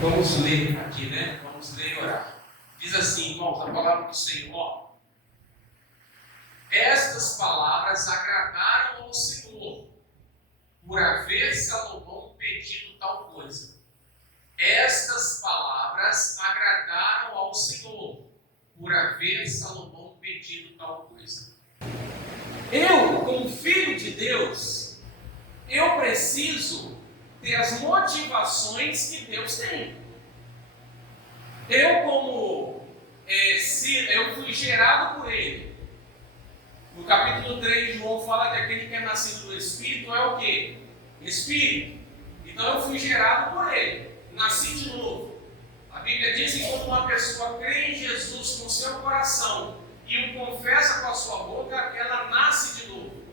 Vamos ler aqui, né? Vamos ler e orar. Diz assim, irmãos, a palavra do Senhor. Estas palavras agradaram ao Senhor, por haver Salomão pedido tal coisa. Estas palavras agradaram ao Senhor, por haver Salomão pedido tal coisa. Eu, como filho de Deus, eu preciso ter as motivações que Deus tem. Eu, como eu fui gerado por Ele. No capítulo 3, João fala que aquele que é nascido do Espírito é o quê? Espírito. Então eu fui gerado por Ele, nasci de novo. A Bíblia diz que quando uma pessoa crê em Jesus com o seu coração e o confessa com a sua boca, ela nasce de novo.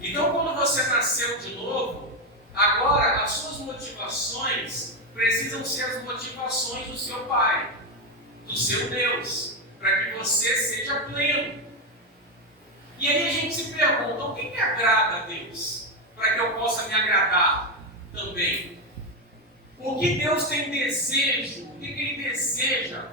Então quando você nasceu de novo, agora as suas motivações precisam ser as motivações do seu Pai, do seu Deus, para que você seja pleno. E aí a gente se pergunta, o que agrada a Deus? Para que eu possa me agradar também. O que Deus tem desejo? O que Ele deseja?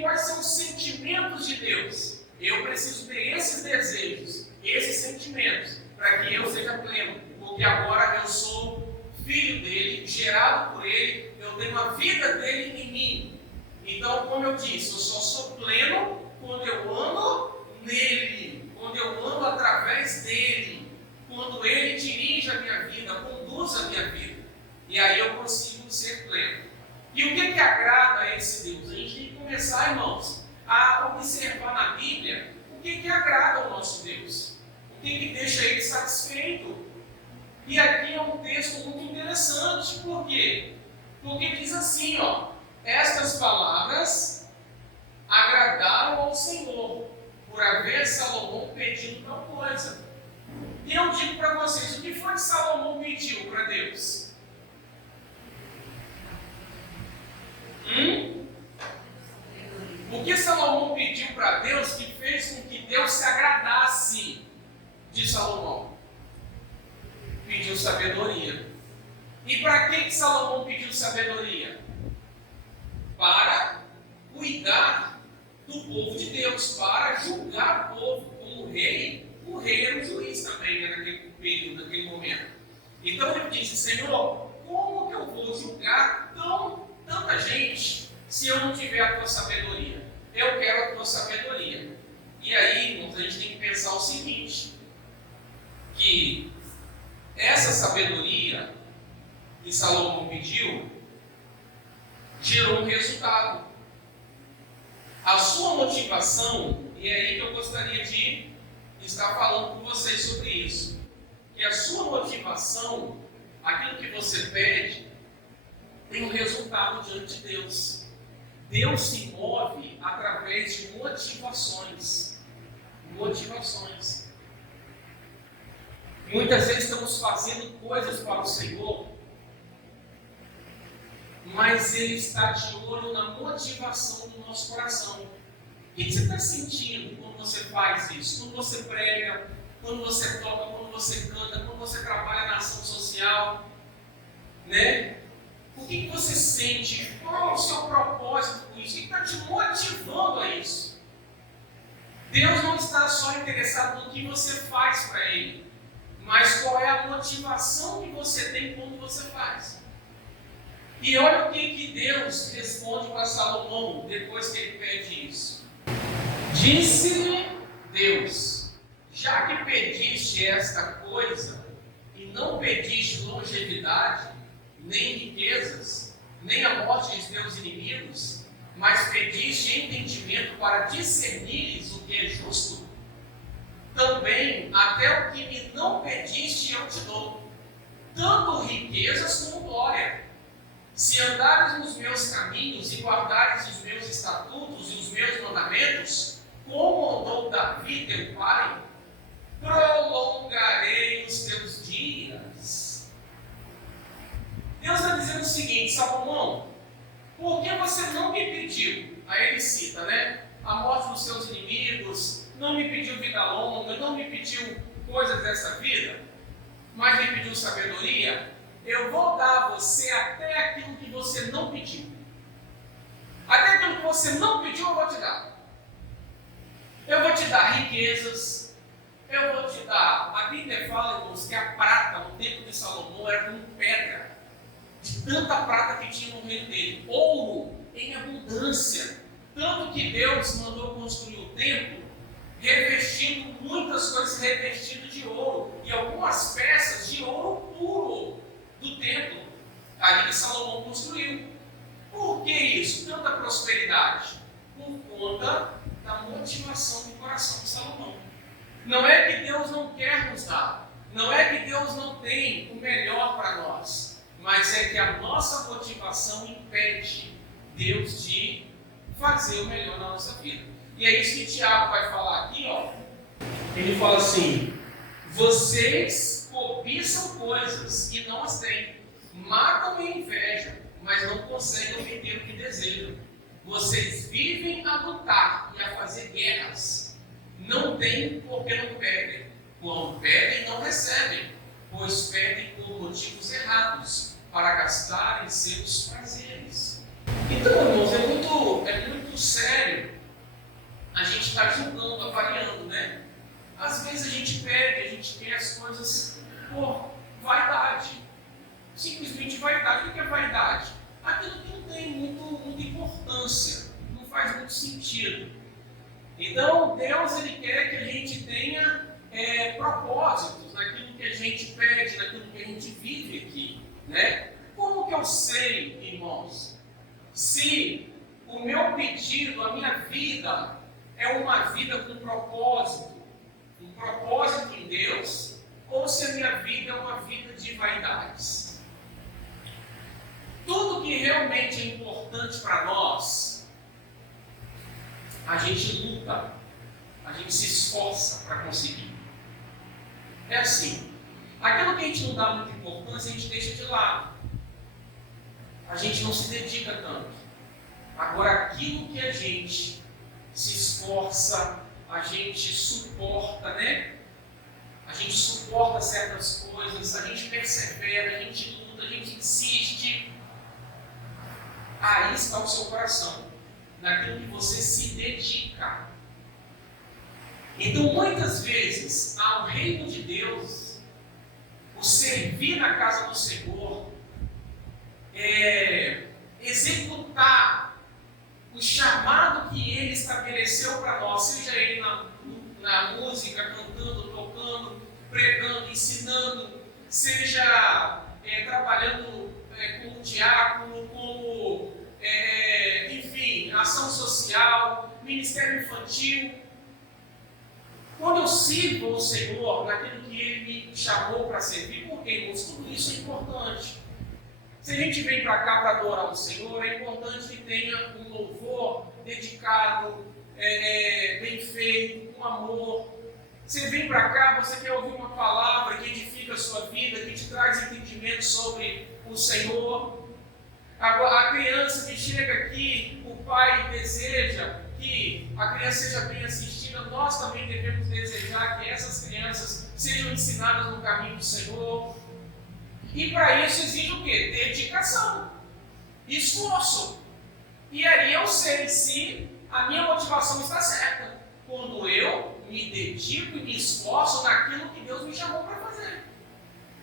Quais são os sentimentos de Deus? Eu preciso ter esses desejos, esses sentimentos, para que eu seja pleno. Porque agora eu sou filho dele, gerado por ele, eu tenho a vida dele em mim. Então, como eu disse, eu só sou pleno quando eu ando nele, quando eu ando através dele, quando ele dirige a minha vida, conduz a minha vida. E aí eu consigo ser pleno. E o que agrada a esse Deus? A gente tem que começar, irmãos, a observar na Bíblia o que agrada ao nosso Deus, o que deixa ele satisfeito. E aqui é um texto muito interessante. Por quê? Porque diz assim, estas palavras agradaram ao Senhor, por haver Salomão pedido tal coisa. E eu digo para vocês, o que foi que Salomão pediu para Deus? O que Salomão pediu para Deus que fez com que Deus se agradasse de Salomão? Pediu sabedoria. E para que Salomão pediu sabedoria? Para cuidar do povo de Deus, para julgar o povo. Como rei, o rei era um juiz também, né, naquele período, naquele momento. Então ele disse, Senhor, como que eu vou julgar tanta gente se eu não tiver a tua sabedoria? Eu quero a tua sabedoria. E aí, irmãos, a gente tem que pensar o seguinte, que essa sabedoria que Salomão pediu gerou um resultado. A sua motivação, e é aí que eu gostaria de estar falando com vocês sobre isso, que a sua motivação, aquilo que você pede, tem um resultado diante de Deus. Deus se move através de motivações. Motivações. Muitas vezes estamos fazendo coisas para o Senhor, mas Ele está de olho na motivação do nosso coração. O que você está sentindo quando você faz isso? Quando você prega, quando você toca, quando você canta, quando você trabalha na ação social, né? O que você sente? Qual é o seu propósito com isso? O que está te motivando a isso? Deus não está só interessado no que você faz para Ele, mas qual é a motivação que você tem quando você faz. E olha o que Deus responde para Salomão depois que ele pede isso. Disse-lhe Deus, já que pediste esta coisa e não pediste longevidade, nem riquezas, nem a morte de teus inimigos, mas pediste entendimento para discernires o que é justo, também até o que me não pediste eu te dou, tanto riquezas como glória. Se andares nos meus caminhos e guardares os meus estatutos e os meus mandamentos, como andou Davi teu pai, prolongarei os teus dias. Deus está dizendo o seguinte, Salomão, por que você não me pediu? Aí ele cita, né? A morte dos seus inimigos, não me pediu vida longa, não me pediu coisas dessa vida, mas me pediu sabedoria. Eu vou dar a você até aquilo que você não você não pediu, eu vou te dar. Eu vou te dar riquezas, eu vou te dar. A Bíblia fala, irmãos, que a prata no tempo de Salomão era como pedra, de tanta prata que tinha no reino dele. Ouro em abundância. Tanto que Deus mandou construir o templo, revestindo muitas coisas revestidas de ouro, e algumas peças de ouro puro do templo, ali que Salomão construiu. Por que isso? Tanta prosperidade? Por conta da motivação do coração de Salomão. Não é que Deus não quer nos dar, não é que Deus não tem o melhor para nós, mas é que a nossa motivação impede Deus de fazer o melhor na nossa vida. E é isso que Tiago vai falar aqui, ó. Ele fala assim: vocês cobiçam coisas e não as têm, matam e invejam, mas não conseguem obter o que desejam. Vocês vivem a lutar e a fazer guerras. Não têm porque não pedem. Quando pedem, não recebem, pois pedem por motivos errados, para gastarem seus prazeres. Então, irmãos, é muito sério a gente estar julgando, avaliando, né? Às vezes a gente pede, a gente quer as coisas por vaidade. Simplesmente vaidade. O que é vaidade? Aquilo que não tem muita importância, não faz muito sentido. Então, Deus ele quer que a gente tenha propósitos naquilo que a gente pede, naquilo que a gente vive aqui, né? Como que eu sei, irmãos, se o meu pedido, a minha vida, é uma vida com propósito, um propósito em Deus, ou se a minha vida é uma vida de vaidades? Tudo que realmente é importante para nós, a gente luta, a gente se esforça para conseguir. É assim, aquilo que a gente não dá muita importância, a gente deixa de lado. A gente não se dedica tanto. Agora, aquilo que a gente se esforça, a gente suporta, né? A gente suporta certas coisas, a gente persevera, a gente luta, a gente insiste. Aí está o seu coração, naquilo que você se dedica. Então, muitas vezes, ao reino de Deus, o servir na casa do Senhor, executar o chamado que Ele estabeleceu para nós, seja Ele na música, cantando, tocando, pregando, ensinando, seja trabalhando como diácono, como, enfim, ação social, ministério infantil. Quando eu sirvo o Senhor naquilo que Ele me chamou para servir, porque, irmãos, tudo isso é importante. Se a gente vem para cá para adorar o Senhor, é importante que tenha um louvor dedicado, bem feito, com amor. Você vem para cá, você quer ouvir uma palavra que edifica a sua vida, que te traz entendimento sobre o Senhor. A criança que chega aqui, o pai deseja que a criança seja bem assistida. Nós também devemos desejar que essas crianças sejam ensinadas no caminho do Senhor. E para isso exige o quê? Dedicação, esforço. E aí eu sei se a minha motivação está certa, quando eu me dedico e me esforço naquilo que Deus me chamou para fazer.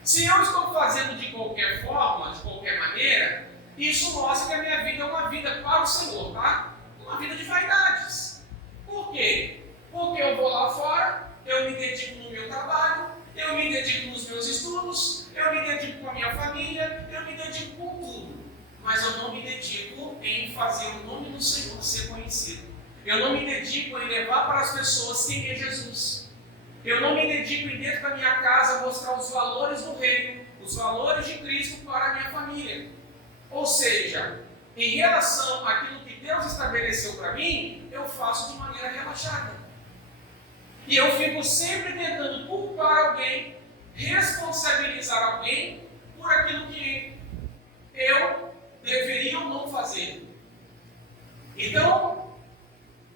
Se eu estou fazendo de qualquer forma, de qualquer maneira, isso mostra que a minha vida é uma vida para o Senhor, tá? Uma vida de vaidades. Por quê? Porque eu vou lá fora, eu me dedico no meu trabalho, eu me dedico nos meus estudos, eu me dedico com a minha família, eu me dedico com tudo. Mas eu não me dedico em fazer o nome do Senhor ser conhecido. Eu não me dedico em levar para as pessoas quem é Jesus. Eu não me dedico em dentro da minha casa mostrar os valores do reino, os valores de Cristo para a minha família. Ou seja, em relação àquilo que Deus estabeleceu para mim, eu faço de maneira relaxada. E eu fico sempre tentando culpar alguém, responsabilizar alguém por aquilo que eu deveria ou não fazer. Então,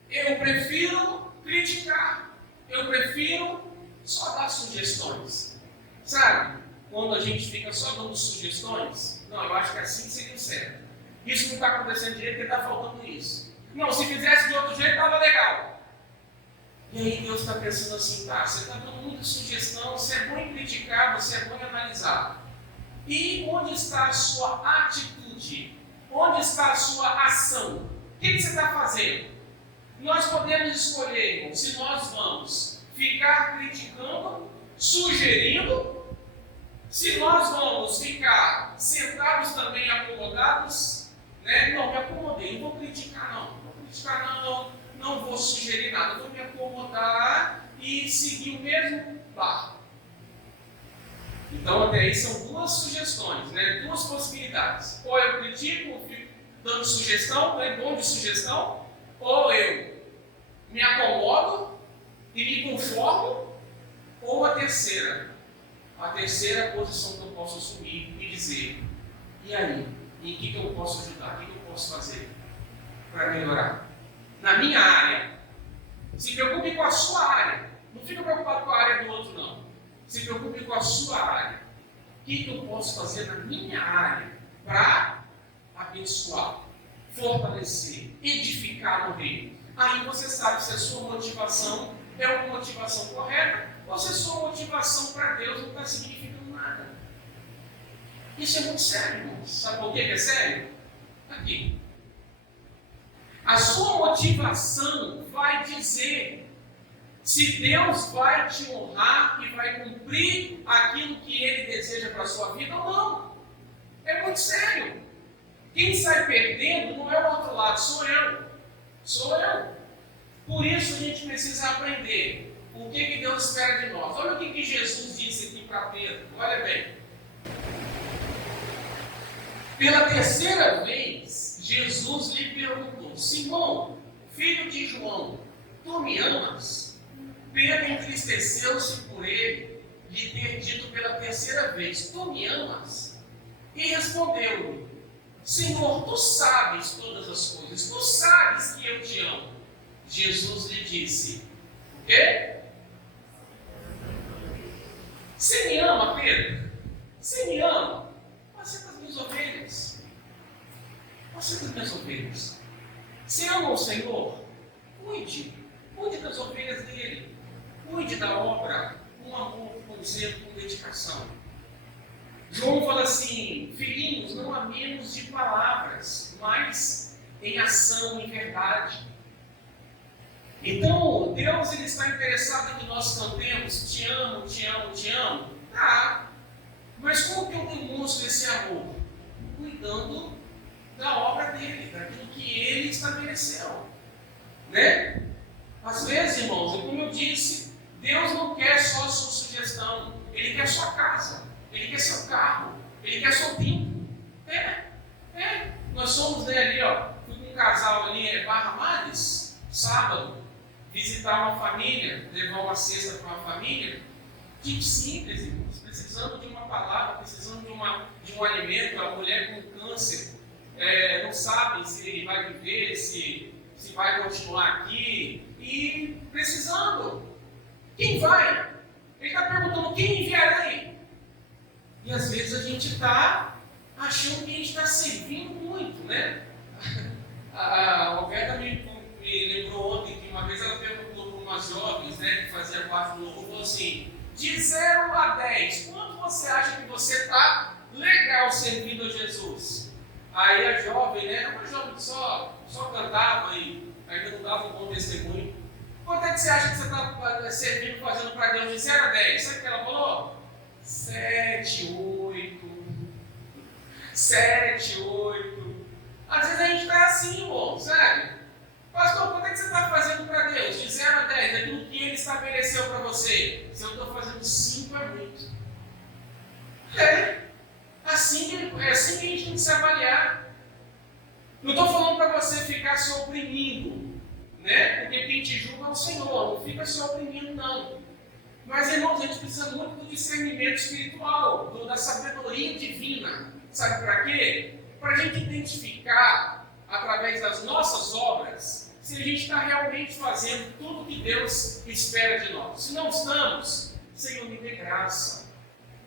eu prefiro criticar, eu prefiro só dar sugestões. Sabe? Quando a gente fica só dando sugestões, não, eu acho que assim seria o certo. Isso não está acontecendo direito porque está faltando isso. Não, se fizesse de outro jeito, estava legal. E aí Deus está pensando assim, tá, você está dando muita sugestão, você é bom em criticar, você é bom em analisar. E onde está a sua atitude? Onde está a sua ação? O que você está fazendo? Nós podemos escolher, irmão, se nós vamos ficar criticando, sugerindo, se nós vamos ficar sentados também acomodados, né? Não, me acomodei, não vou criticar não vou sugerir nada, vou me acomodar e seguir o mesmo barco. Então até aí são duas sugestões, né? Duas possibilidades. Ou eu critico, fico dando sugestão, né? Bom de sugestão, ou eu me acomodo e me conformo, ou a terceira posição que eu posso assumir e dizer, e aí? Em que eu posso ajudar? O que eu posso fazer para melhorar? Na minha área. Se preocupe com a sua área. Não fica preocupado com a área do outro, não. Se preocupe com a sua área. O que eu posso fazer na minha área para abençoar, fortalecer, edificar o reino? Aí você sabe se a sua motivação é uma motivação correta ou se a sua motivação para Deus não está significando nada. Isso é muito sério, irmãos. Sabe por que é sério? Aqui. A sua motivação vai dizer se Deus vai te honrar e vai cumprir aquilo que Ele deseja para a sua vida ou não. É muito sério. Quem sai perdendo não é o outro lado, sou eu. Sou eu. Por isso a gente precisa aprender o que Deus espera de nós. Olha o que Jesus disse aqui para Pedro. Olha bem. Pela terceira vez, Jesus lhe perguntou: Simão, filho de João, tu me amas? Pedro entristeceu-se por ele lhe ter dito pela terceira vez: Tu me amas? E respondeu-lhe: Senhor, tu sabes todas as coisas, tu sabes que eu te amo. Jesus lhe disse: O quê? Você me ama, Pedro? Você me ama? Você das minhas ovelhas. Você das minhas ovelhas. Você ama o Senhor? Cuide das ovelhas dele. Cuide da obra com amor, com zelo, com dedicação. João fala assim: filhinhos, não há menos de palavras, mas em ação, em verdade. Então, Deus ele está interessado em que nós cantemos: te amo, te amo, te amo. Tá, mas como que eu demonstro esse amor? Cuidando da obra dele, daquilo que ele estabeleceu. Né? Às vezes, irmãos, como eu disse, Deus não quer só a sua sugestão, Ele quer a sua casa, Ele quer seu carro, Ele quer seu tempo. Nós somos, né, ali, ó, fui com um casal ali, Barra Mares, sábado, visitar uma família, levar uma cesta para uma família. Gente simples, irmãos, precisando de uma palavra, precisando de um alimento. A mulher com câncer não sabe se vai viver, se vai continuar aqui, e precisando. Quem vai? Ele está perguntando: quem enviarei? E às vezes a gente está achando que a gente está servindo muito, né? A Roberta me lembrou ontem que uma vez ela perguntou para umas jovens, né, que fazia parte do louvor, falou assim: de 0 a 10, quanto você acha que você está legal servindo a Jesus? Aí a jovem, né, era uma jovem que só cantava e ainda não dava um bom testemunho. Quanto é que você acha que você está servindo, fazendo para Deus de 0 a 10? Sabe o que ela falou? 7, 8. 7, 8. Às vezes a gente está assim, irmão, sabe? Pastor, quanto é que você está fazendo para Deus? De 0 a 10, aquilo que Ele estabeleceu para você. Se eu estou fazendo 5, é muito. É assim que a gente tem que se avaliar. Não estou falando para você ficar se oprimindo, né? Porque quem te julga é o Senhor, não fica se oprimindo, não. Mas, irmãos, a gente precisa muito do discernimento espiritual, da sabedoria divina. Sabe para quê? Para a gente identificar, através das nossas obras, se a gente está realmente fazendo tudo o que Deus espera de nós. Se não estamos, Senhor, me dê graça,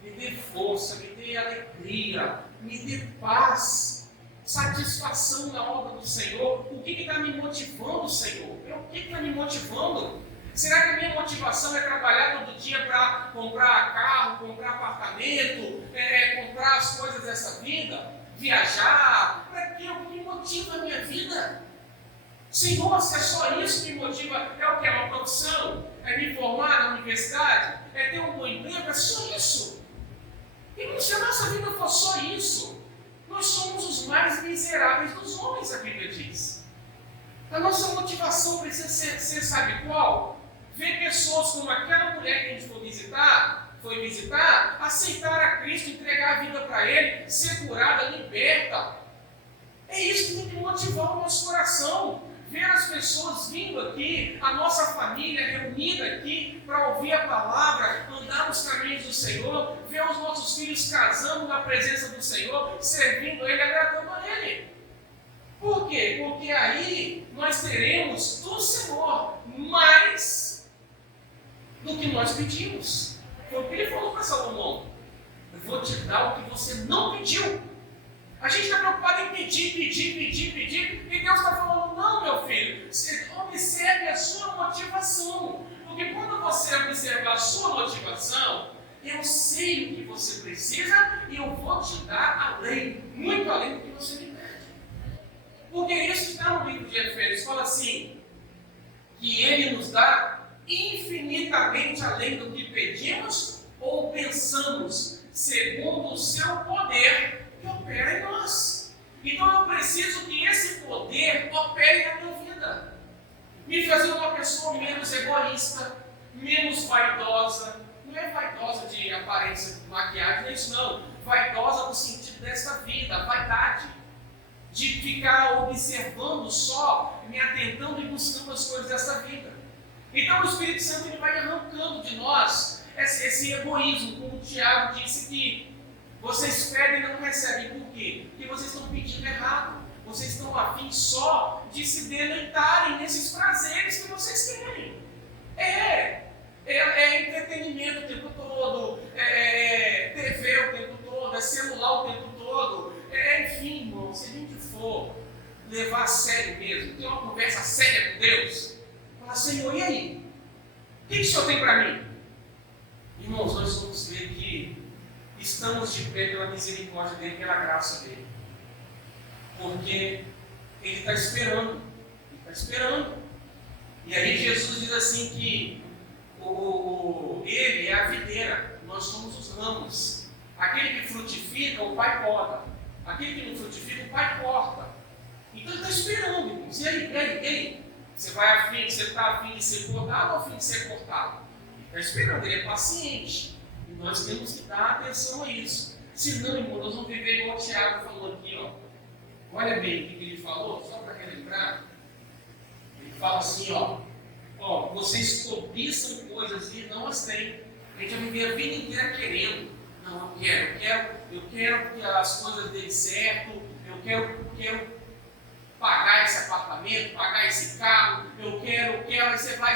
me dê força, me dê alegria, me dê paz. satisfação na obra do Senhor. O que está me motivando, Senhor? O que está me motivando? Será que a minha motivação é trabalhar todo dia para comprar carro, comprar apartamento, comprar as coisas dessa vida? Viajar? Para quê? O que me motiva a minha vida? Senhor, se é só isso que me motiva, é o que? É uma profissão? É me formar na universidade? É ter um bom emprego? É só isso? E se a nossa vida for só isso, nós somos os mais miseráveis dos homens, a Bíblia diz. A nossa motivação precisa ser sabe qual? Ver pessoas como aquela mulher que a gente foi visitar, aceitar a Cristo, entregar a vida para Ele, ser curada, liberta. É isso que tem que motivar o nosso coração. Ver as pessoas vindo aqui, a nossa família reunida aqui para ouvir a palavra, andar nos caminhos do Senhor, ver os nossos filhos casando na presença do Senhor, servindo Ele, agradando a Ele. Por quê? Porque aí nós teremos do Senhor mais do que nós pedimos. Foi o que Ele falou para Salomão: eu vou te dar o que você não pediu. A gente está preocupado em pedir, e Deus está falando: não, meu filho, observe a sua motivação, porque quando você observar a sua motivação, eu sei o que você precisa e eu vou te dar além, muito além do que você me pede. Porque isso está no livro de Efésios, fala assim, que Ele nos dá infinitamente além do que pedimos ou pensamos, segundo o seu poder que opera em nós. Então eu preciso que esse poder opere na minha vida, me fazer uma pessoa menos egoísta, menos vaidosa. Não é vaidosa de aparência, de maquiagem, não é isso não. Vaidosa no sentido desta vida, vaidade, de ficar observando só, me atentando e buscando as coisas dessa vida. Então o Espírito Santo ele vai arrancando de nós esse egoísmo, como o Tiago disse que vocês pedem e não recebem. Por quê? Porque vocês estão pedindo errado. Vocês estão a fim só de se deleitarem nesses prazeres que vocês querem. É entretenimento o tempo todo, TV o tempo todo, é celular o tempo todo. Enfim, irmão, se a gente for levar a sério mesmo, ter uma conversa séria com Deus, falar: Senhor, e aí? O que o Senhor tem para mim? Irmãos, nós vamos ver que estamos de pé pela misericórdia dele, pela graça dele. Porque ele está esperando. Ele está esperando. E aí Jesus diz assim que ele é a videira, nós somos os ramos. Aquele que frutifica, o Pai poda. Aquele que não frutifica, o Pai corta. Então ele está esperando, irmãos. E aí? Você está a fim de ser podado ou a fim de ser cortado? Ele está esperando, ele é paciente. E nós temos que dar atenção a isso. Senão, irmão, nós vamos viver igual o Tiago falou aqui, ó. Olha bem o que ele falou, só para relembrar. Ele fala assim, ó, vocês cobiçam coisas e não as têm. A gente vai viver a vida inteira querendo. Não, eu quero que as coisas deem certo, eu quero pagar esse apartamento, pagar esse carro, eu quero, aí você vai,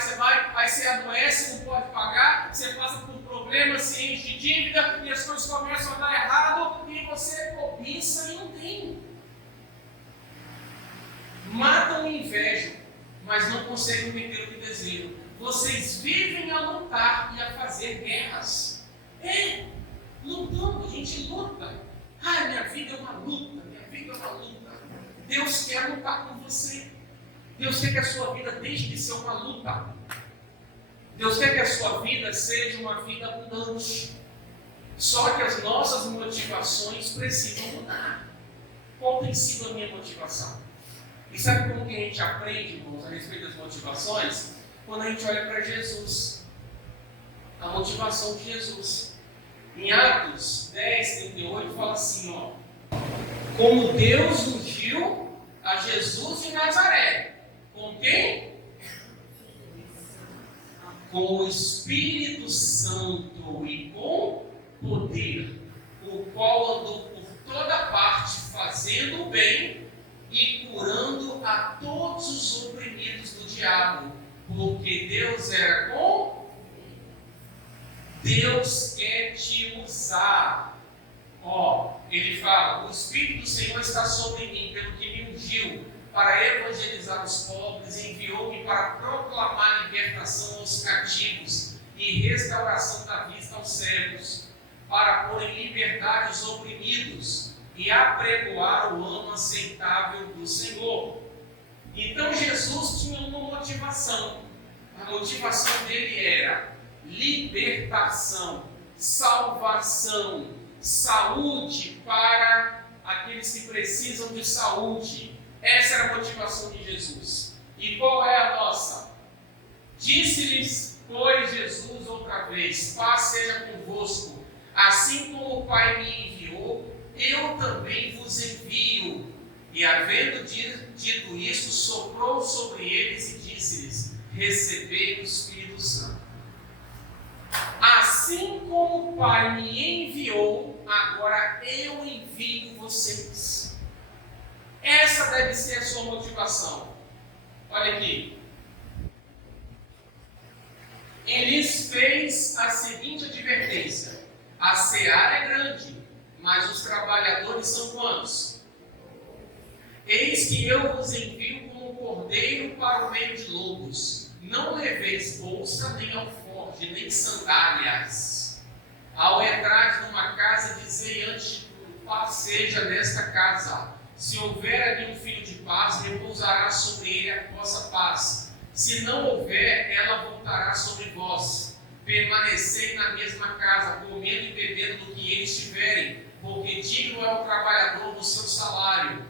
aí você adoece, não pode pagar, você passa por problemas, se enche de dívida e as coisas começam a dar errado e você cobiça e não tem. Matam e invejam, mas não conseguem obter o que desejam. Vocês vivem a lutar e a fazer guerras. Lutando, a gente luta. Minha vida é uma luta, Deus quer lutar com você. Deus quer que a sua vida deixe de ser uma luta. Deus quer que a sua vida seja uma vida abundante. Só que as nossas motivações precisam mudar. Qual tem sido a minha motivação? E sabe como que a gente aprende, irmãos, a respeito das motivações? Quando a gente olha para Jesus. A motivação de Jesus. Em Atos 10, 38, fala assim, ó. Como Deus ungiu a Jesus de Nazaré. Com quem? Com o Espírito Santo e com poder, o qual andou por toda parte, fazendo o bem e curando a todos os oprimidos do diabo, porque Deus era com Deus quer te usar. ele fala: o Espírito do Senhor está sobre mim, pelo que me ungiu para evangelizar os pobres, enviou-me para proclamar libertação aos cativos e restauração da vista aos cegos, para pôr em liberdade os oprimidos e apregoar o ano aceitável do Senhor. Então Jesus tinha uma motivação. A motivação dele era libertação, salvação, saúde para aqueles que precisam de saúde. Essa era a motivação de Jesus. E qual é a nossa? Disse-lhes, pois, Jesus outra vez: paz seja convosco. Assim como o Pai me enviou, eu também vos envio. E havendo dito isso, soprou sobre eles e disse-lhes: recebei o Espírito Santo. Assim como o Pai me enviou, agora eu envio vocês. Essa deve ser a sua motivação. Olha aqui. Ele lhes fez a seguinte advertência: a seara é grande, mas os trabalhadores são quantos? Eis que eu vos envio como cordeiro para o meio de lobos. Não leveis bolsa, nem alforje, nem sandálias. Ao entrar numa casa, dizei antes de tudo: paz seja nesta casa. Se houver ali um filho de paz, repousará sobre ele a vossa paz. Se não houver, ela voltará sobre vós. Permanecei na mesma casa, comendo e bebendo do que eles tiverem, porque digno é o trabalhador do seu salário.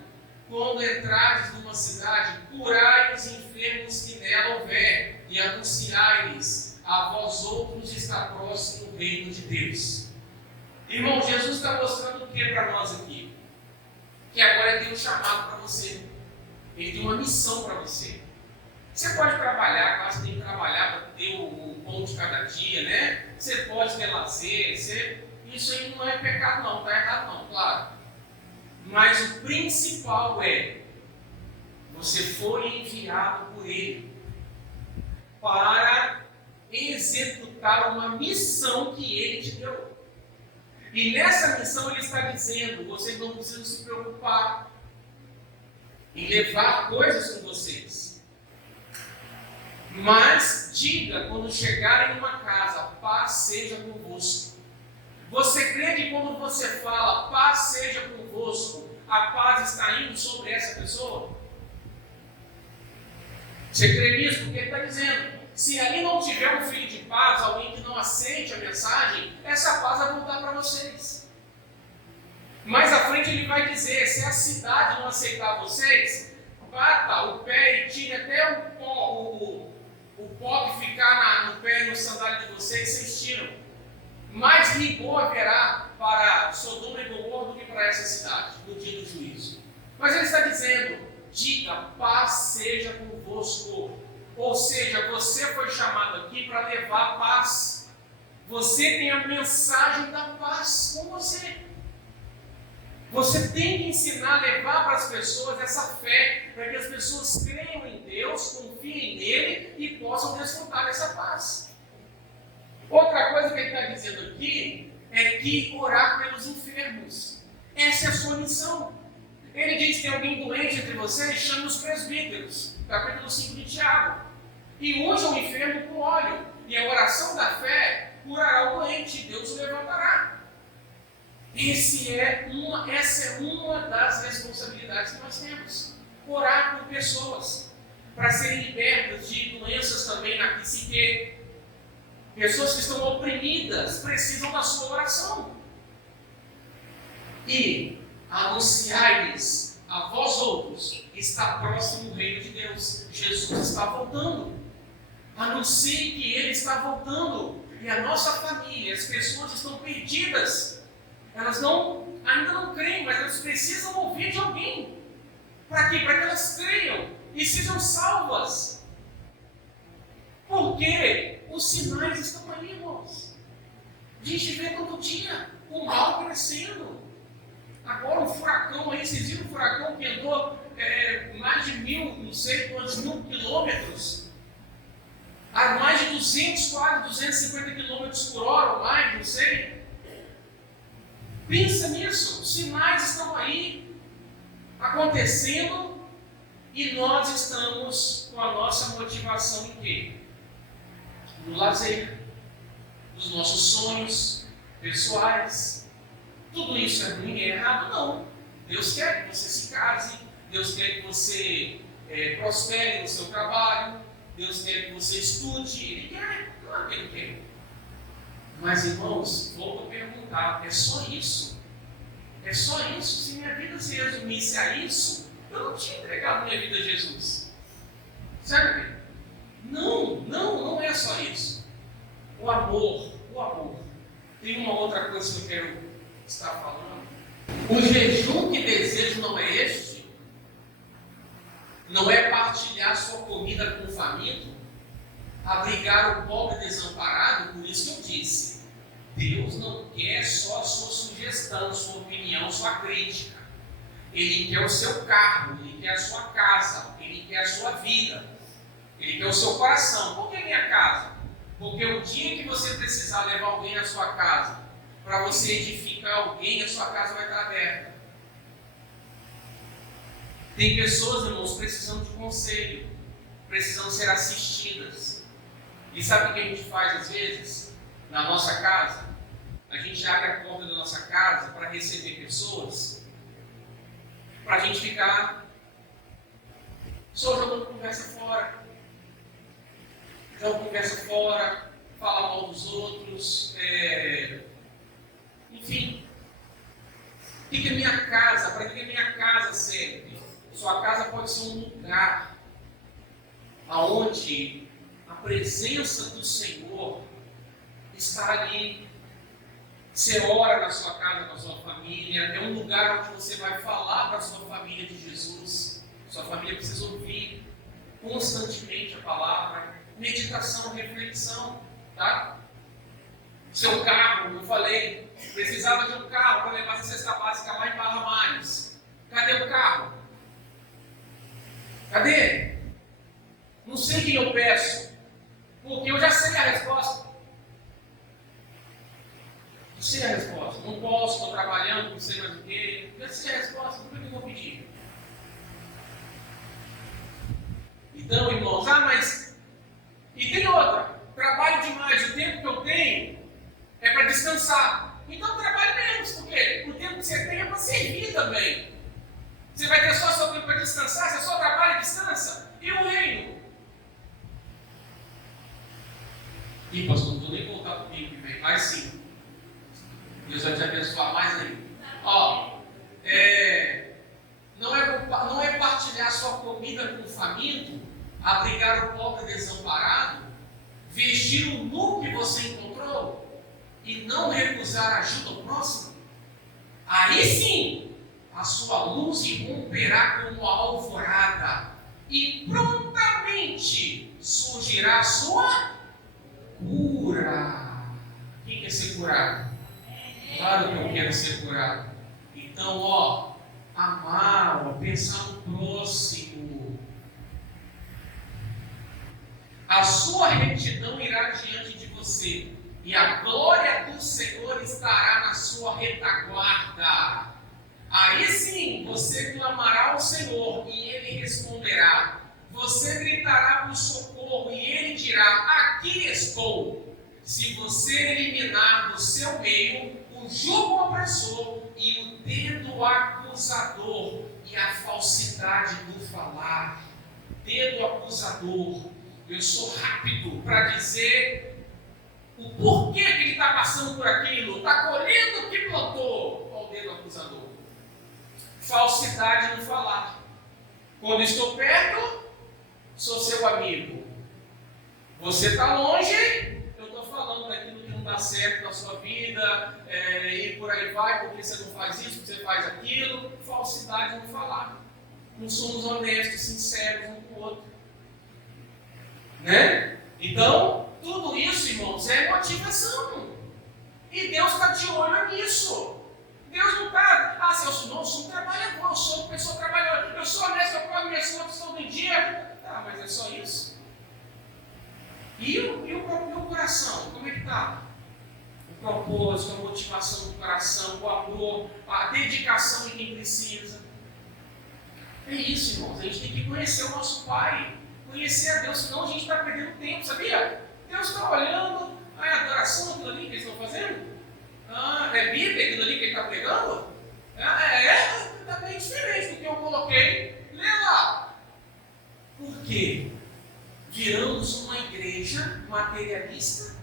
Quando entrares numa cidade, curai os enfermos que nela houver, e anunciai-lhes: a vós outros está próximo o reino de Deus. Irmão, Jesus está mostrando o que para nós aqui? Que agora ele tem um chamado para você. Ele tem uma missão para você. Você pode trabalhar, claro, você tem que trabalhar para ter o pão de cada dia, né? Você pode ter lazer, isso aí não é pecado não, está errado não, claro. Mas o principal é: você foi enviado por Ele para executar uma missão que Ele te deu. E nessa missão Ele está dizendo: vocês não precisam se preocupar em levar coisas com vocês. Mas diga, quando chegarem numa casa: paz seja convosco. Você crê que quando você fala paz seja convosco, a paz está indo sobre essa pessoa? Você crê nisso? Porque ele está dizendo: se ali não tiver um filho de paz, alguém que não aceite a mensagem, essa paz vai voltar para vocês. Mais à frente ele vai dizer: se a cidade não aceitar vocês, bata o pé e tire até o pó que ficar no pé e no sandália de vocês, vocês tiram. Mais rigor haverá para Sodoma e Gomorra do que para essa cidade, no dia do juízo. Mas ele está dizendo: diga, paz seja convosco. Ou seja, você foi chamado aqui para levar paz. Você tem a mensagem da paz com você. Você tem que ensinar, levar para as pessoas essa fé, para que as pessoas creiam em Deus, confiem nele e possam desfrutar dessa paz. Outra coisa que ele está dizendo aqui é que orar pelos enfermos. Essa é a sua missão. Ele diz que tem alguém doente entre vocês, chame os presbíteros, capítulo 5 de Tiago, e unja o enfermo com óleo, e a oração da fé curará o doente, e Deus o levantará. Essa é uma das responsabilidades que nós temos. Orar por pessoas, para serem libertas de doenças também na psique. Pessoas que estão oprimidas precisam da sua oração. E anunciai-lhes: a vós outros está próximo o reino de Deus. Jesus está voltando. Anuncie que Ele está voltando. E a nossa família, as pessoas estão perdidas. Elas ainda não creem, mas elas precisam ouvir de alguém. Para quê? Para que elas creiam e sejam salvas. Porque os sinais estão aí, irmãos. A gente vê todo dia o mal crescendo. Agora um furacão aí, vocês viram o furacão que andou mais de 1.000, não sei quantos mil quilômetros, a mais de 200, quase 250 quilômetros por hora, ou mais, não sei. Pensa nisso, os sinais estão aí acontecendo e nós estamos com a nossa motivação em quê? No lazer, nos nossos sonhos pessoais. Tudo isso é ruim, é errado? Não. Deus quer que você se case, Deus quer que você prospere no seu trabalho, Deus quer que você estude, Ele quer, claro que Ele quer. Mas, irmãos, volto a perguntar, é só isso? É só isso? Se minha vida se resumisse a isso, eu não tinha entregado minha vida a Jesus. Sabe? Não é só isso. O amor. Tem uma outra coisa que eu quero estar falando. O jejum que desejo não é este? Não é partilhar sua comida com o faminto? Abrigar o pobre desamparado? Por isso que eu disse, Deus não quer só a sua sugestão, sua opinião, sua crítica. Ele quer o seu carro, Ele quer a sua casa, Ele quer a sua vida, Ele quer o seu coração. Por que minha casa? Porque o dia que você precisar levar alguém na sua casa, para você edificar alguém, a sua casa vai estar aberta. Tem pessoas, irmãos, precisando de conselho, precisando ser assistidas. E sabe o que a gente faz às vezes? Na nossa casa, a gente abre a porta da nossa casa para receber pessoas, para a gente ficar só jogando conversa fora. Joga conversa fora, fala mal dos outros, enfim. O que é minha casa? Para que é minha casa serve? Sua casa pode ser um lugar onde a presença do Senhor está ali. Você ora na sua casa, com a sua família. É um lugar onde você vai falar para a sua família de Jesus. Sua família precisa ouvir constantemente a palavra. Meditação, reflexão, tá? Seu carro, eu falei, precisava de um carro para levar a cesta básica lá em Barra Mares. Cadê o carro? Cadê? Não sei quem eu peço, porque eu já sei a resposta. Eu sei a resposta. Não posso, estou trabalhando, não sei mais o quê. Eu já sei a resposta, por que eu vou pedir? Então, irmãos, mas... E tem outra, trabalho demais, o tempo que eu tenho é para descansar. Então trabalhe menos, porque o tempo que você tem é para servir também. Você vai ter só seu tempo para descansar, você só trabalha e descansa. E o reino? Ih, pastor, não vou nem voltar comigo que vem, mas sim. Deus vai te abençoar mais ainda. Ó, não é partilhar sua comida com o faminto, abrigar o pobre desamparado, vestir o nu que você encontrou e não recusar a ajuda ao próximo? Aí sim, a sua luz irromperá como a alvorada e prontamente surgirá a sua cura. Quem quer ser curado? Claro que eu quero ser curado. Então, amar, pensar no próximo. A sua retidão irá diante de você, e a glória do Senhor estará na sua retaguarda. Aí sim, você clamará ao Senhor, e Ele responderá. Você gritará por socorro, e Ele dirá: aqui estou. Se você eliminar do seu meio o jugo opressor e o dedo acusador e a falsidade do falar. Dedo acusador. Eu sou rápido para dizer o porquê que ele está passando por aquilo. Está colhendo o que plantou. Olha o dedo acusador. Falsidade no falar. Quando estou perto, sou seu amigo. Você está longe, eu estou falando daquilo que não dá certo na sua vida, e por aí vai, porque você não faz isso, porque você faz aquilo. Falsidade no falar. Não somos honestos, sinceros um com o outro. Né? Então, tudo isso, irmãos, é motivação. E Deus está de olho nisso. Deus não está, se eu sou um trabalhador, eu sou uma pessoa trabalhadora, eu sou honesto, eu pago minhas contas todo dia. Tá, mas é só isso? E o coração, como é que está? O propósito, a motivação do coração, o amor, a dedicação em quem precisa. É isso, irmãos. A gente tem que conhecer o nosso Pai, conhecer a Deus, senão a gente está perdendo tempo, sabia? Deus está olhando, a adoração, aquilo ali que eles estão fazendo. É Bíblia aquilo ali que ele está pregando? Está bem diferente do que eu coloquei. Lê lá. Por quê? Viramos uma igreja materialista,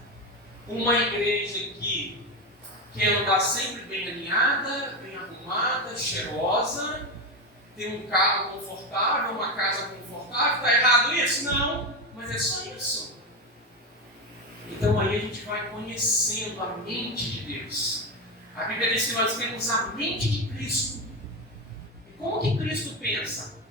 uma igreja que quer andar sempre bem alinhada, bem arrumada, cheirosa, ter um carro confortável, uma casa confortável. Está errado isso? Não, mas é só isso. Então aí a gente vai conhecendo a mente de Deus. A Bíblia diz que nós temos a mente de Cristo. E como que Cristo pensa?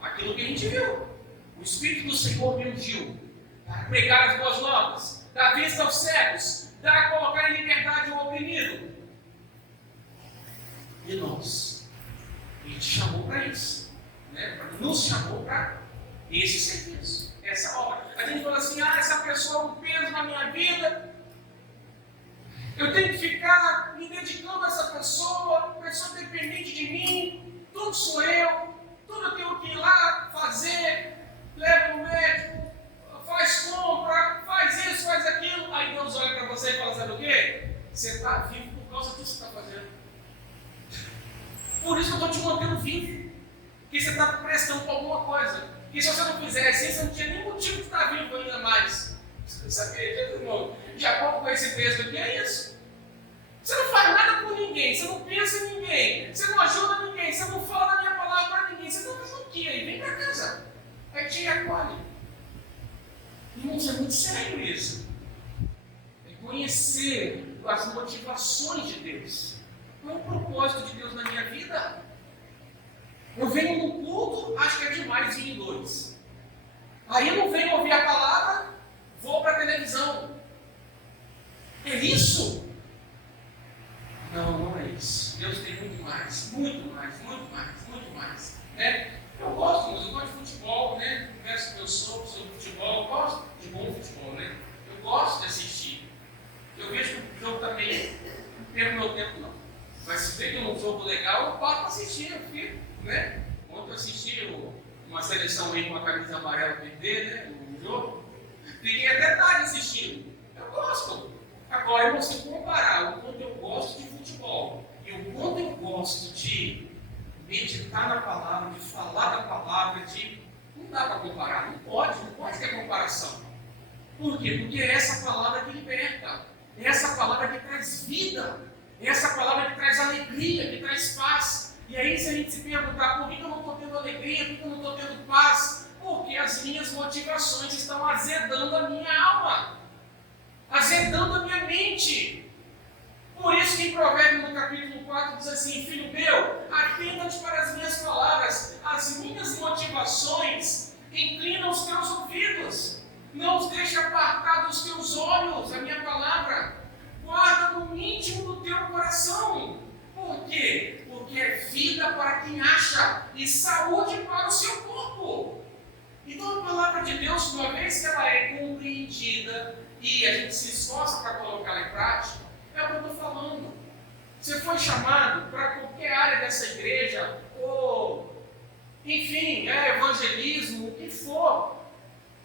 Aquilo que a gente viu. O Espírito do Senhor me ungiu para pregar as boas novas, dar vista aos cegos, dar a colocar em liberdade o oprimido. E nós? Ele te chamou para isso, né? Nos chamou para esse serviço, essa obra. A gente fala assim, essa pessoa é um peso na minha vida, eu tenho que ficar me dedicando a essa pessoa dependente de mim, tudo sou eu, tudo eu tenho que ir lá fazer, leva no médico, faz compra, faz isso, faz aquilo. Aí Deus olha para você e fala, sabe o quê? Você está vivo por causa disso que você está fazendo. Por isso que eu estou te mantendo vivo. Porque você está prestando para alguma coisa. E se você não fizesse isso, você não tinha nem motivo de estar vivo ainda mais. Você sabia disso, irmão? De acordo com esse texto aqui, é isso. Você não faz nada por ninguém, você não pensa em ninguém, você não ajuda ninguém, você não fala da minha palavra para ninguém. Você está fazendo o quê aí? Vem para casa. Aí te acolhe. Irmãos, é muito sério isso. É conhecer as motivações de Deus. Qual é o propósito de Deus na minha vida? Eu venho no culto, acho que é demais ir em dois. Aí eu não venho ouvir a palavra, vou para a televisão. É isso? Não, não é isso. Deus tem muito mais, muito mais, muito mais, muito mais. Né? Eu gosto de futebol, né? Converso com meu sogro sobre futebol, eu gosto de bom futebol, né? Eu gosto de assistir. Eu vejo que o jogo também não perco meu tempo, não. Mas se tem um jogo legal, eu paro para assistir, eu fico, né? Ontem eu assisti uma seleção aí com a camisa amarela perder, né? No jogo. Fiquei até tarde assistindo. Eu gosto. Agora eu consigo comparar o quanto eu gosto de futebol e o quanto eu gosto de meditar na palavra, de falar da palavra, não dá para comparar, não pode ter comparação. Por quê? Porque é essa palavra que liberta, é essa palavra que traz vida, é essa palavra que traz alegria, que traz paz. E aí se a gente se perguntar, por que eu não estou tendo alegria, por que eu não estou tendo paz? Porque as minhas motivações estão azedando a minha alma, azedando a minha mente. Por isso que em Provérbios no capítulo 4 diz assim, filho meu, atenta-te para as minhas palavras, as minhas motivações, inclina os teus ouvidos, não os deixe apartar dos teus olhos, a minha palavra, guarda no íntimo do teu coração. Por quê? Porque é vida para quem acha e saúde para o seu corpo. Então a palavra de Deus, uma vez que ela é compreendida e a gente se esforça para colocá-la em prática, é o que eu estou falando. Você foi chamado para qualquer área dessa igreja, ou, enfim, evangelismo, o que for.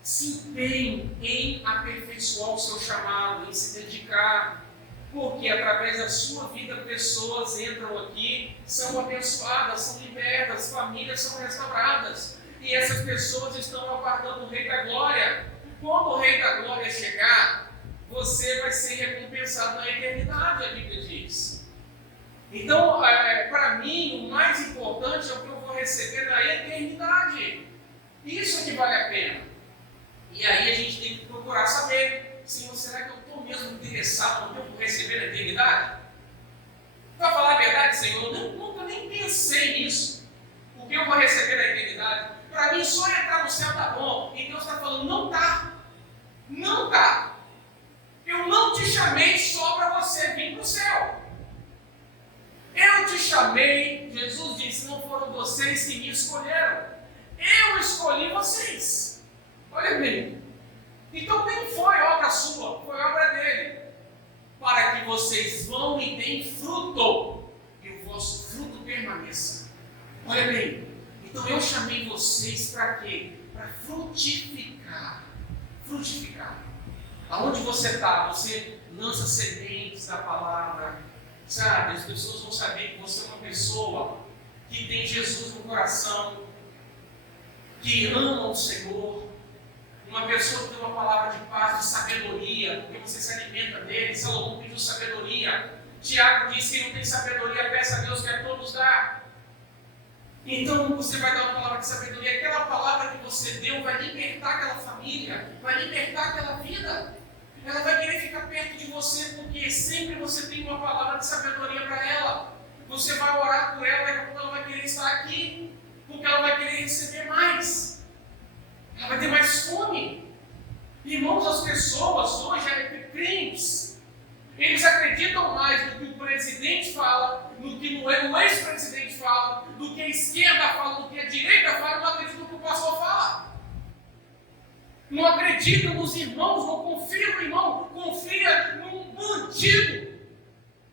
Se empenhe em aperfeiçoar o seu chamado, em se dedicar. Porque através da sua vida, pessoas entram aqui, são abençoadas, são libertas, famílias são restauradas. E essas pessoas estão aguardando o Rei da Glória. Quando o Rei da Glória chegar, você vai ser recompensado na eternidade, a Bíblia diz. Então, para mim, o mais importante é o que eu vou receber na eternidade. Isso é que vale a pena. E aí a gente tem que procurar saber, Senhor, será que eu estou mesmo interessado no que eu vou receber na eternidade? Para falar a verdade, Senhor, eu nunca nem pensei nisso. O que eu vou receber na eternidade? Para mim, só entrar no céu tá bom. E Deus está falando, não tá. Não tá. Eu não te chamei só para você vir para o céu. Eu te chamei, Jesus disse, não foram vocês que me escolheram. Eu escolhi vocês. Olha bem. Então nem foi obra sua, foi obra dele. para que vocês vão e deem fruto, e o vosso fruto permaneça. Olha bem, então eu chamei vocês para quê? Para frutificar. Frutificar. Aonde você está, você lança sementes da palavra, sabe? As pessoas vão saber que você é uma pessoa que tem Jesus no coração, que ama o Senhor, uma pessoa que tem uma palavra de paz, de sabedoria, porque você se alimenta dele. Salomão pediu sabedoria. Tiago diz que não tem sabedoria, peça a Deus que a todos dá. Então você vai dar uma palavra de sabedoria, aquela palavra que você deu vai libertar aquela família, vai libertar aquela vida. Ela vai querer ficar perto de você, porque sempre você tem uma palavra de sabedoria para ela. Você vai orar por ela, daqui a pouco ela vai querer estar aqui, porque ela vai querer receber mais. Ela vai ter mais fome. Irmãos, as pessoas hoje, crentes, eles acreditam mais no que o presidente fala, no que o ex-presidente fala, do que a esquerda fala, do que a direita fala, não acreditam no que o pastor fala. Não acreditam nos irmãos, não confia no irmão, confia num bandido.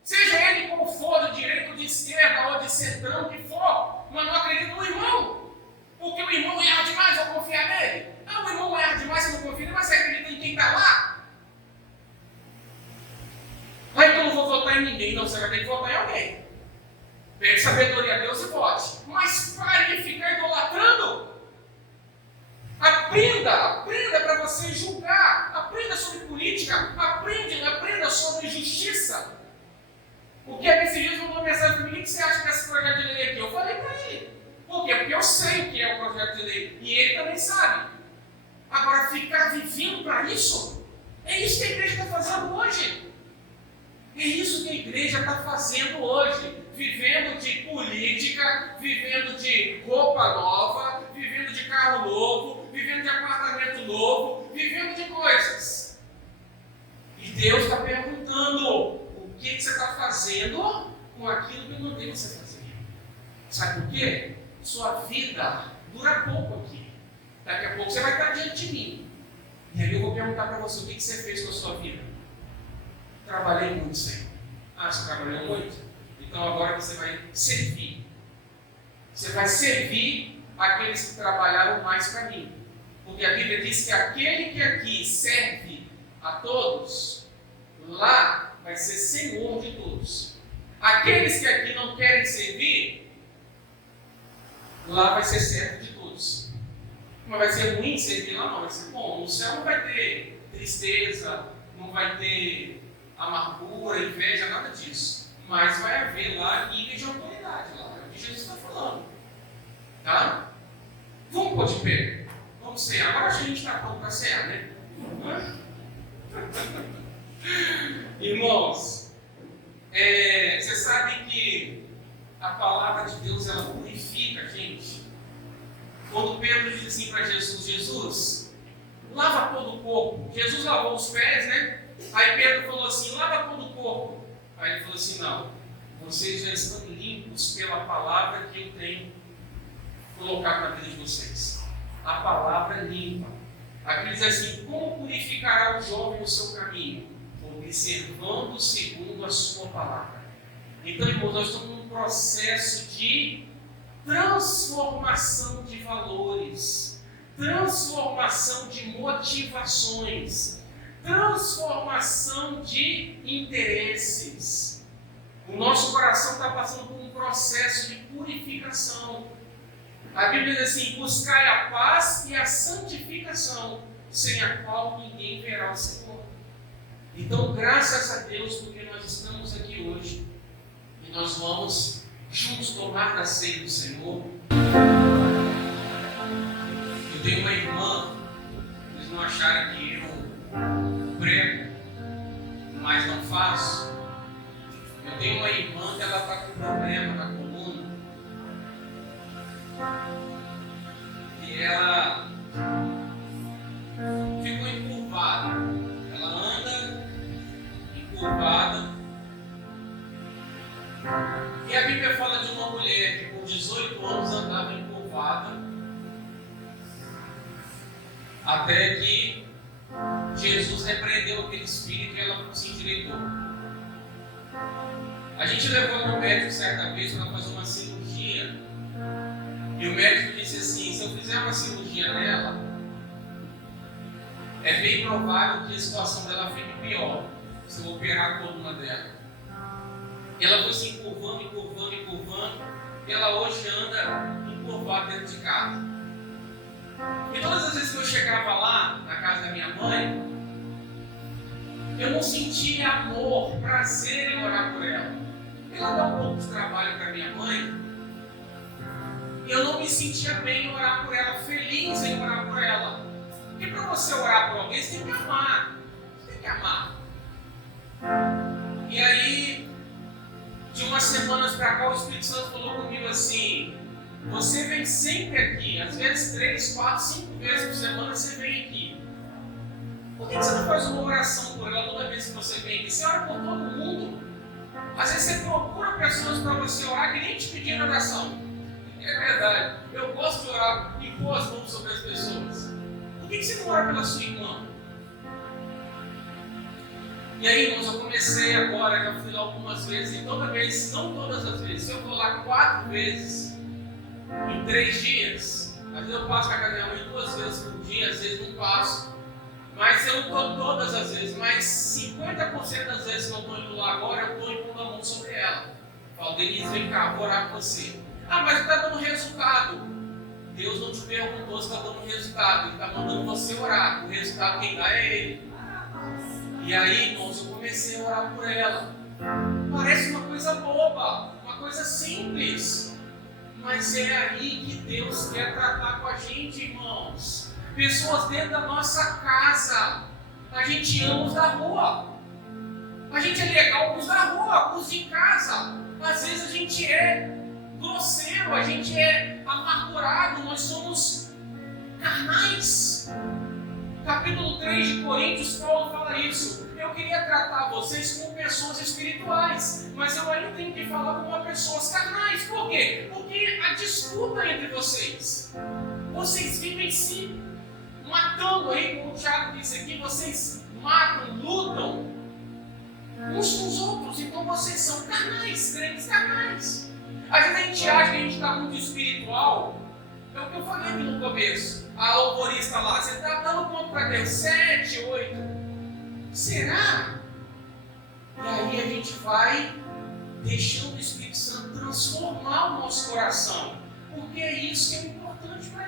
Seja ele como for, de direita ou de esquerda, ou de centrão, o que for, mas não acredita no irmão. Porque o irmão erra demais, eu vou confiar nele. Ah, o irmão erra demais, eu não confio nele, mas você acredita em quem está lá? Ah, então eu não vou votar em ninguém. Não, você vai ter que votar em alguém. Pegue sabedoria a Deus e vote. Mas pare de ficar idolatrando. Aprenda para você julgar. Aprenda sobre política. Aprenda sobre justiça. Porque a esses dias mandou uma mensagem para mim: o que você acha desse projeto de lei aqui? Eu falei para ele. Por quê? Porque eu sei o que é o projeto de lei. E ele também sabe. Agora, ficar vivendo para isso? É isso que a igreja está fazendo hoje. É isso que a igreja está fazendo hoje. Vivendo de política, vivendo de roupa nova, vivendo de carro novo, vivendo de apartamento novo, vivendo de coisas. E Deus está perguntando: o que você está fazendo com aquilo que eu mandei você fazer? Sabe por quê? Sua vida dura pouco aqui. Daqui a pouco você vai estar diante de mim. E aí eu vou perguntar para você: o que você fez com a sua vida? Trabalhei muito, Senhor. Ah, você trabalhou muito? Então agora você vai servir. Você vai servir aqueles que trabalharam mais para mim. Porque a Bíblia diz que aquele que aqui serve a todos, lá vai ser senhor de todos. Aqueles que aqui não querem servir, lá vai ser servo de todos. Mas vai ser ruim servir lá? Não, vai ser bom. No céu não vai ter tristeza, não vai ter amargura, inveja, nada disso. Mas vai haver lá nível de autoridade, lá é o que Jesus está falando. Tá? Vamos pôr de pé. Vamos cear. Agora a gente está pronto para cear, né? Irmãos, você sabe que a palavra de Deus, ela purifica a gente. Quando Pedro disse assim para Jesus: Jesus, lava todo o corpo. Jesus lavou os pés, né? Aí Pedro falou assim: lava todo o corpo. Aí ele falou assim: não, vocês já estão limpos pela palavra que eu tenho colocado na vida de vocês. A palavra limpa. Aqui diz assim: como purificará o jovem o seu caminho? Observando segundo a sua palavra. Então, irmãos, nós estamos num processo de transformação de valores, transformação de motivações, transformação de interesses. O nosso coração está passando por um processo de purificação. A Bíblia diz assim: buscai a paz e a santificação, sem a qual ninguém verá o Senhor. Então, graças a Deus, porque nós estamos aqui hoje e nós vamos juntos tomar da ceia do Senhor. Eu tenho uma irmã, eles não acharem que eu prego, mas não faço. Eu tenho uma irmã que ela está com problema na coluna. E ela ficou encurvada. Ela anda encurvada. E a Bíblia fala de uma mulher que por 18 anos andava encurvada, até que Jesus repreendeu aquele espírito e ela se endireitou. A gente levou no médico certa vez para fazer uma cirurgia. E o médico disse assim: se eu fizer uma cirurgia nela, é bem provável que a situação dela fique pior se eu operar a coluna dela. E ela foi se encurvando, encurvando, encurvando. E ela hoje anda encurvada dentro de casa. E todas as vezes que eu chegava lá, na casa da minha mãe, eu não sentia amor, prazer em orar por ela. Ela dá um pouco de trabalho para minha mãe. E eu não me sentia bem em orar por ela, feliz em orar por ela. Porque para você orar por alguém, você tem que amar. Você tem que amar. E aí, de umas semanas para cá, o Espírito Santo falou comigo assim: você vem sempre aqui, às vezes 3, 4, 5 vezes por semana você vem aqui. Por que você não faz uma oração por ela toda vez que você vem aqui? Você ora por todo mundo. Às vezes você procura pessoas para você orar que nem te pediram oração. É verdade, eu gosto de orar e pôr as mãos sobre as pessoas. Por que você não ora pela sua irmã? E aí, irmãos, eu comecei agora, já fui lá algumas vezes, e toda vez, não todas as vezes, se eu vou lá 4 vezes em 3 dias, às vezes eu passo com a casa da minha mãe 2 vezes por dia, às vezes não passo, mas eu não estou todas as vezes, mas 50% das vezes que eu estou indo lá agora, eu estou impondo a mão sobre ela. Falo: Denise, vem cá, vou orar por você. Ah, mas está dando resultado. Deus não te perguntou se está dando resultado, Ele está mandando você orar. O resultado quem dá é Ele. E aí, irmãos, eu comecei a orar por ela. Parece uma coisa boba, uma coisa simples, mas é aí que Deus quer tratar com a gente, irmãos. Pessoas dentro da nossa casa. A gente ama os da rua. A gente é legal com os da rua, com os de casa. Às vezes a gente é grosseiro, a gente é amargurado, nós somos carnais. Capítulo 3 de Coríntios, Paulo fala isso. Eu queria tratar vocês como pessoas espirituais, mas eu ainda tenho que falar como pessoas carnais. Por quê? Porque a disputa entre vocês. Vocês vivem se matando aí, como o Thiago disse aqui, vocês matam, lutam uns com os outros. Então vocês são carnais, crentes carnais. Às vezes a gente acha que a gente está muito espiritual. É o que eu falei aqui no começo. A alvorista lá, você está dando ponto para Deus? 7, 8. Será? E aí a gente vai deixando o Espírito Santo transformar o nosso coração. Porque é isso que é importante para